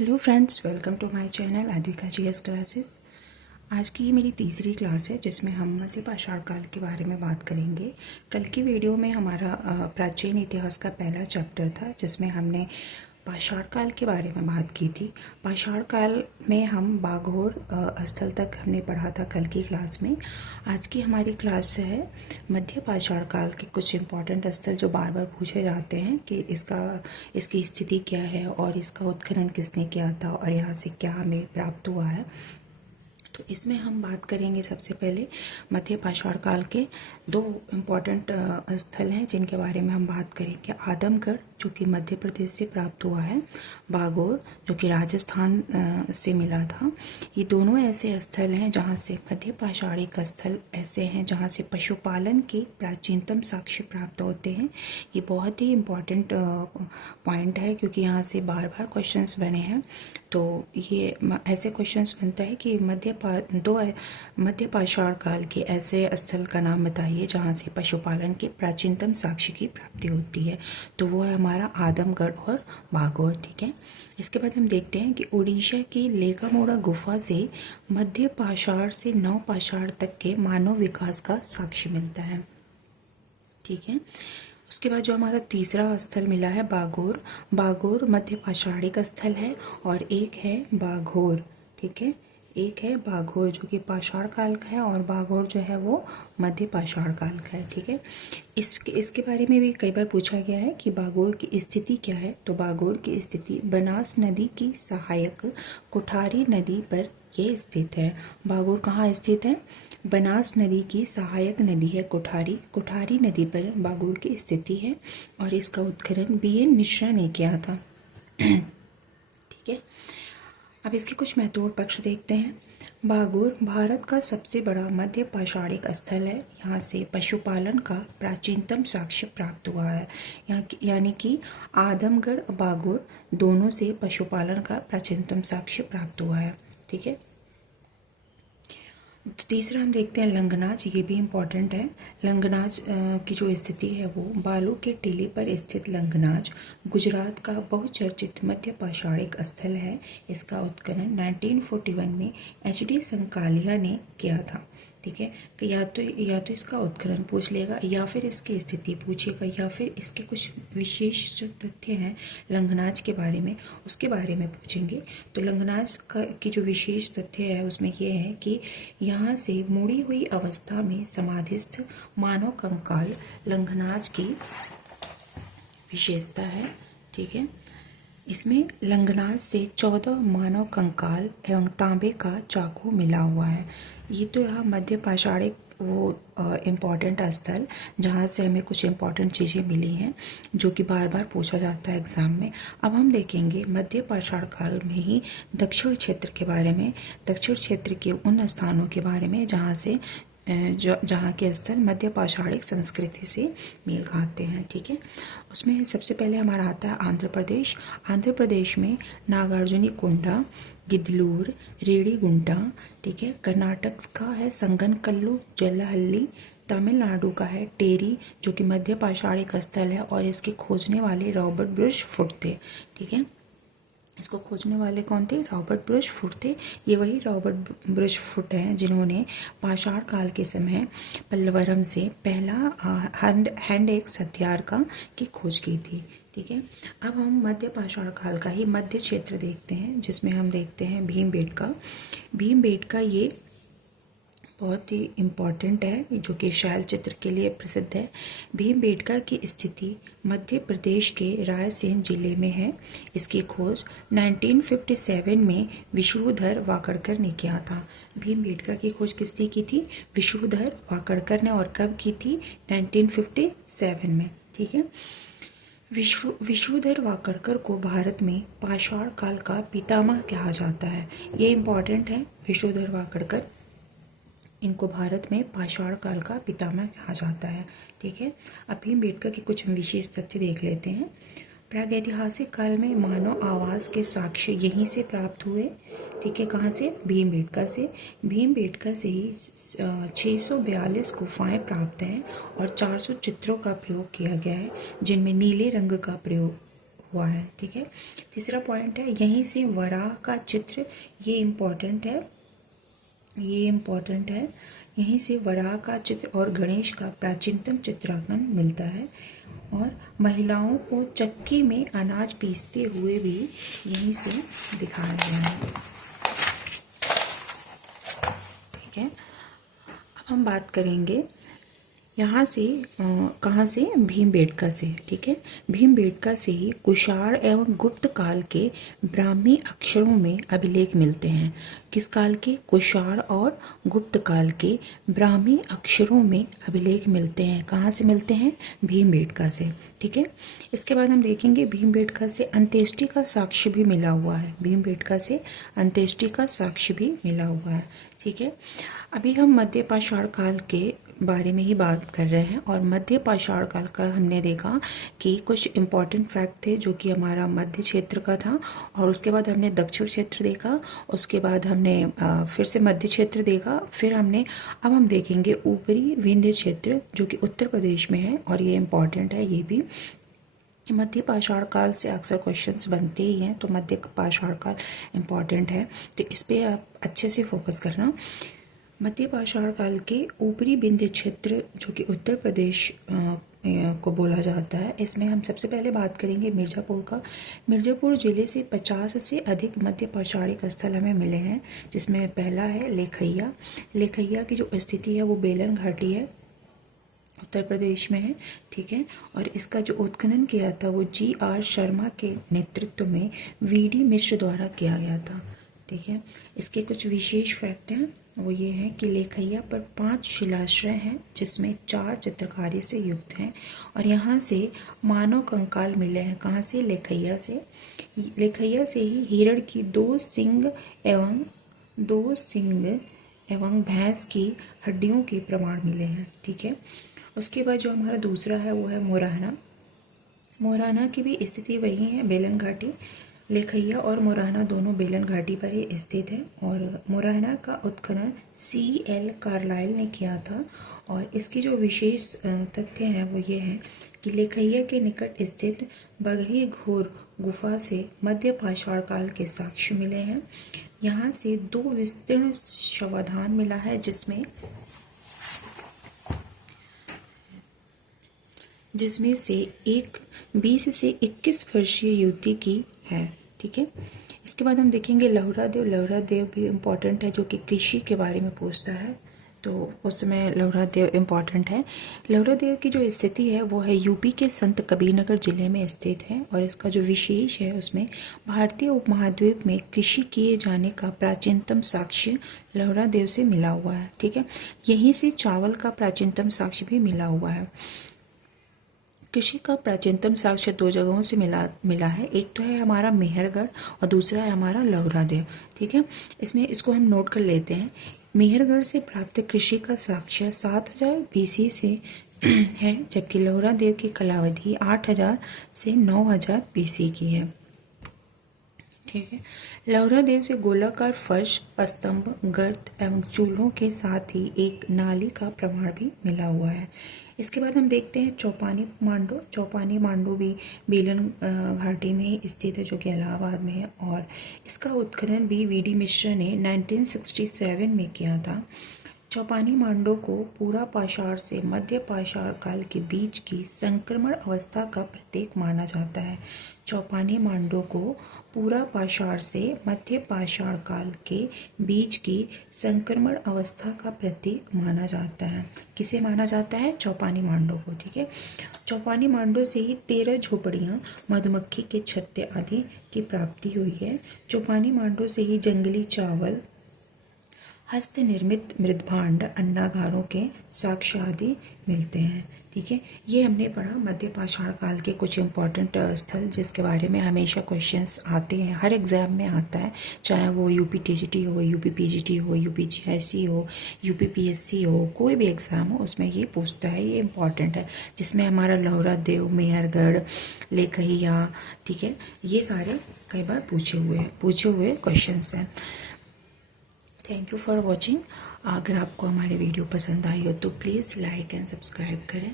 Hello friends, welcome to my channel Advika GS classes. आज की ये मेरी तीसरी क्लास है जिसमें हम मध्य पाषाण काल के बारे में बात करेंगे। कल की वीडियो में हमारा प्राचीन इतिहास का पहला चैप्टर था जिसमें हमने पाषाण काल के बारे में बात की थी। पाषाण काल में हम बाघोर स्थल तक हमने पढ़ा था कल की क्लास में। आज की हमारी क्लास है मध्य पाषाण काल के कुछ इम्पॉर्टेंट स्थल जो बार बार पूछे जाते हैं कि इसकी स्थिति क्या है और इसका उत्खनन किसने किया था और यहाँ से क्या हमें प्राप्त हुआ है। तो इसमें हम बात करेंगे सबसे पहले मध्य पाषाण काल के दो इम्पॉर्टेंट स्थल हैं जिनके बारे में हम बात करेंगे। आदमगढ़ जो कि मध्य प्रदेश से प्राप्त हुआ है, बागोर जो कि राजस्थान से मिला था। ये दोनों ऐसे स्थल हैं जहाँ से मध्य पाषाणिक स्थल ऐसे हैं जहाँ से पशुपालन के प्राचीनतम साक्ष्य प्राप्त होते हैं। ये बहुत ही इम्पॉर्टेंट पॉइंट है क्योंकि यहाँ से बार बार क्वेश्चंस बने हैं। तो ये ऐसे क्वेश्चंस बनता है कि मध्य पाषाण काल के ऐसे स्थल का नाम बताइए जहाँ से पशुपालन के प्राचीनतम साक्ष्य की प्राप्ति होती है। तो वो है हमारा आदमगढ़ और बागोर। ठीक है, इसके बाद हम देखते हैं कि उड़ीसा की लेकामोड़ा गुफा से मध्य पाषाण से नव पाषाण तक के मानव विकास का साक्ष्य मिलता है। ठीक है, उसके बाद जो हमारा तीसरा स्थल मिला है बागोर। बागोर मध्य पाषाणिक स्थल है और एक है बाघोर। ठीक है, एक है बाघोर जो कि पाषाण काल का है और बाघोर जो है वो मध्य पाषाण काल का है। ठीक है, इसके बारे में भी कई बार पूछा गया है कि बाघोर की स्थिति क्या है। तो बाघोर की स्थिति बनास नदी की सहायक कुठारी नदी पर ये स्थित है। बाघोर कहाँ स्थित है? बनास नदी की सहायक नदी है कुठारी नदी पर बाघोर की स्थिति है और इसका उत्खनन BN मिश्रा ने किया था। ठीक है, अब इसके कुछ महत्वपूर्ण पक्ष देखते हैं। बागोर भारत का सबसे बड़ा मध्य पाषाणिक स्थल है। यहाँ से पशुपालन का प्राचीनतम साक्ष्य प्राप्त हुआ है। यानी कि आदमगढ़ बागोर दोनों से पशुपालन का प्राचीनतम साक्ष्य प्राप्त हुआ है। ठीक है, तो तीसरा हम देखते हैं लंगनाज। ये भी इम्पॉर्टेंट है। लंगनाज की जो स्थिति है वो बालू के टीले पर स्थित लंगनाज गुजरात का बहुचर्चित मध्य पाषाणिक स्थल है। इसका उत्खनन 1941 में HD संकालिया ने किया था। ठीक है, कि या तो इसका उत्खनन पूछ लेगा या फिर इसकी स्थिति पूछेगा या फिर इसके कुछ विशेष जो तथ्य हैं लंगनाज के बारे में उसके बारे में पूछेंगे। तो लंगनाज की जो विशेष तथ्य है उसमें यह है कि यहाँ से मुड़ी हुई अवस्था में समाधिस्थ मानव कंकाल लंगनाज की विशेषता है। ठीक है, इसमें लंगनाज से 14 मानव कंकाल एवं तांबे का चाकू मिला हुआ है। ये तो रहा मध्य पाषाणिक वो इम्पॉर्टेंट स्थल जहाँ से हमें कुछ इम्पॉर्टेंट चीज़ें मिली हैं जो कि बार बार पूछा जाता है एग्ज़ाम में। अब हम देखेंगे मध्य पाषाण काल में ही दक्षिण क्षेत्र के बारे में, दक्षिण क्षेत्र के उन स्थानों के बारे में जहाँ के स्थल मध्य पाषाणिक संस्कृति से मेल खाते हैं। ठीक है, उसमें सबसे पहले हमारा आता है आंध्र प्रदेश। आंध्र प्रदेश में नागार्जुनी कोंडा, गिदलूर, रेणीगुंटा। ठीक है, कर्नाटक का है संगनकल्लू, जलाहल्ली। तमिलनाडु का है टेरी जो कि मध्य पाषाणिक स्थल है और इसके खोजने वाले रॉबर्ट ब्रुश फुट थे। ठीक है, इसको खोजने वाले कौन थे? रॉबर्ट ब्रुश फुट थे। ये वही रॉबर्ट ब्रुश फुट हैं जिन्होंने पाषाण काल के समय पल्लवरम से पहला हैंड एक्स हथियार की खोज की थी। ठीक है, अब हम मध्य पाषाण काल का ही मध्य क्षेत्र देखते हैं जिसमें हम देखते हैं भीमबेटका ये बहुत ही इम्पॉर्टेंट है जो कि शैल चित्र के लिए प्रसिद्ध है। भीमबेटका की स्थिति मध्य प्रदेश के रायसेन जिले में है। इसकी खोज 1957 में विष्णुधर वाकड़कर ने किया था। भीमबेटका की खोज किसने की थी? विष्णुधर वाकड़कर ने। और कब की थी? 1957 में। ठीक है, विष्णुधर वाकड़कर को भारत में पाषाण काल का पितामह कहा जाता है। ये इम्पॉर्टेंट है, विष्णुधर वाकड़कर, इनको भारत में पाषाण काल का पितामह कहा जाता है। ठीक है, अब भीमबेटका के कुछ विशेष तथ्य देख लेते हैं। प्रागैतिहासिक काल में मानव आवास के साक्ष्य यहीं से प्राप्त हुए। ठीक है, कहाँ से? भीमबेटका से। भीमबेटका से ही 642 गुफाएं प्राप्त हैं और 400 चित्रों का प्रयोग किया गया है जिनमें नीले रंग का प्रयोग हुआ है। ठीक है, तीसरा पॉइंट है यहीं से वराह का चित्र, ये इम्पॉर्टेंट है, ये इम्पॉर्टेंट है। यहीं से वराह का चित्र और गणेश का प्राचीनतम चित्रांकन मिलता है। और महिलाओं को चक्की में अनाज पीसते हुए भी यहीं से दिखाया गया है। ठीक है, अब हम बात करेंगे यहाँ से कहाँ से, भीमबेटका से। ठीक है, भीमबेटका से ही कुषाण एवं गुप्त काल के ब्राह्मी अक्षरों में अभिलेख मिलते हैं। किस काल के? कुषाण और गुप्त काल के ब्राह्मी अक्षरों में अभिलेख मिलते हैं। कहाँ से मिलते हैं? भीमबेटका से। ठीक है, इसके बाद हम देखेंगे भीमबेटका से अंत्येष्टि का साक्ष्य भी मिला हुआ है। भीमबेटका से अंत्येष्टि का साक्ष्य भी मिला हुआ है। ठीक है, अभी हम मध्य पाषाण काल के बारे में ही बात कर रहे हैं। और मध्य पाषाण काल का हमने देखा कि कुछ इम्पॉर्टेंट फैक्ट थे जो कि हमारा मध्य क्षेत्र का था, और उसके बाद हमने दक्षिण क्षेत्र देखा, उसके बाद हमने फिर से मध्य क्षेत्र देखा, फिर हमने अब हम देखेंगे ऊपरी विंध्य क्षेत्र जो कि उत्तर प्रदेश में है, और ये इम्पॉर्टेंट है। ये भी मध्य पाषाण काल से अक्सर क्वेश्चंस बनते ही हैं, तो मध्य पाषाण काल इम्पॉर्टेंट है, तो इस पर आप अच्छे से फोकस करना। मध्य पाषाण काल के ऊपरी विंध्य क्षेत्र जो कि उत्तर प्रदेश को बोला जाता है, इसमें हम सबसे पहले बात करेंगे मिर्ज़ापुर का। मिर्ज़ापुर जिले से 50 से अधिक मध्य पाषाणिक स्थल हमें मिले हैं, जिसमें पहला है लेखैया। लेखैया की जो स्थिति है वो बेलन घाटी है, उत्तर प्रदेश में है। ठीक है, और इसका जो उत्खनन किया था वो GR शर्मा के नेतृत्व में VD मिश्र द्वारा किया गया था। ठीक है, इसके कुछ विशेष फैक्ट हैं, वो ये हैं कि लेखैया पर 5 शिलाश्रय हैं जिसमें 4 चित्रकारी से युक्त हैं, और यहाँ से मानव कंकाल मिले हैं। कहाँ से? लेखैया से। लेखैया से ही हिरण की 2 सींग एवं भैंस की हड्डियों के प्रमाण मिले हैं। ठीक है, उसके बाद जो हमारा दूसरा है वो है मोरहना। मोरहना की भी स्थिति वही है, बेलन घाटी। लेखैया और मोरहना दोनों बेलन घाटी पर ही स्थित है, और मोरहना का उत्खनन CL कार्लाइल ने किया था। और इसकी जो विशेष तथ्य हैं वो ये हैं कि लेखैया के निकट स्थित बगही घोर गुफा से मध्य पाषाण काल के साक्ष्य मिले हैं। यहाँ से 2 विस्तीर्ण शवाधान मिला है, जिसमें से एक 20 से 21 वर्षीय युवती की है। ठीक है, इसके बाद हम देखेंगे लहुरा देव। लहुरा देव भी इम्पॉर्टेंट है, जो कि कृषि के बारे में पूछता है, तो उसमें लहुरा देव इम्पॉर्टेंट है। लहुरा देव की जो स्थिति है वो है यूपी के संत कबीरनगर जिले में स्थित है, और इसका जो विशेष है उसमें भारतीय उपमहाद्वीप में कृषि किए जाने का प्राचीनतम साक्ष्य लहुरा देव से मिला हुआ है। ठीक है, यहीं से चावल का प्राचीनतम साक्ष्य भी मिला हुआ है। कृषि का प्राचीनतम साक्ष्य 2 जगहों से मिला है, एक तो है हमारा मेहरगढ़ और दूसरा है हमारा लहुरा देव। ठीक है, इसमें इसको हम नोट कर लेते हैं। मेहरगढ़ से प्राप्त कृषि का साक्ष्य 7000 BC से है, जबकि लहुरा देव की कालावधि 8000 से 9000 BC की है। ठीक है, लहुरा देव से गोलाकार फर्श, स्तंभ, गर्त एवं चूल्हों के साथ ही एक नाली का प्रमाण भी मिला हुआ है। इसके बाद हम देखते हैं चौपानी मांडो। चौपानी मांडो भी बेलन घाटी में ही स्थित है, जो कि इलाहाबाद में है, और इसका उत्खनन भी VD मिश्र ने 1967 में किया था। चौपानी मांडो को पूरा पाषाण से मध्य पाषाण काल के बीच की संक्रमण अवस्था का प्रतीक माना जाता है। चौपानी मांडो को पूरा पाषाण से मध्य पाषाण काल के बीच की संक्रमण अवस्था का प्रतीक माना जाता है। किसे माना जाता है? चौपानी मांडो को। ठीक है, चौपानी मांडो से ही 13 झोपड़ियाँ, मधुमक्खी के छत्ते आदि की प्राप्ति हुई है। चौपानी मांडो से ही जंगली चावल, हस्त निर्मित मृदभांड, अंडागारों के साक्ष्य आदि मिलते हैं। ठीक है, ये हमने पढ़ा मध्य पाषाण काल के कुछ इम्पॉर्टेंट स्थल, जिसके बारे में हमेशा क्वेश्चंस आते हैं, हर एग्ज़ाम में आता है, चाहे वो UP-TGT हो, UP-PGT हो, UP-GIC हो, UP-PSC हो, कोई भी एग्ज़ाम हो उसमें ये पूछता है, ये इम्पॉर्टेंट है, जिसमें हमारा लहुरा देव, मेहरगढ़, लेखैया, ठीक है, ये सारे कई बार पूछे हुए क्वेश्चंस हैं। Thank you for watching. अगर आपको हमारे वीडियो पसंद आई हो तो प्लीज़ लाइक एंड सब्सक्राइब करें।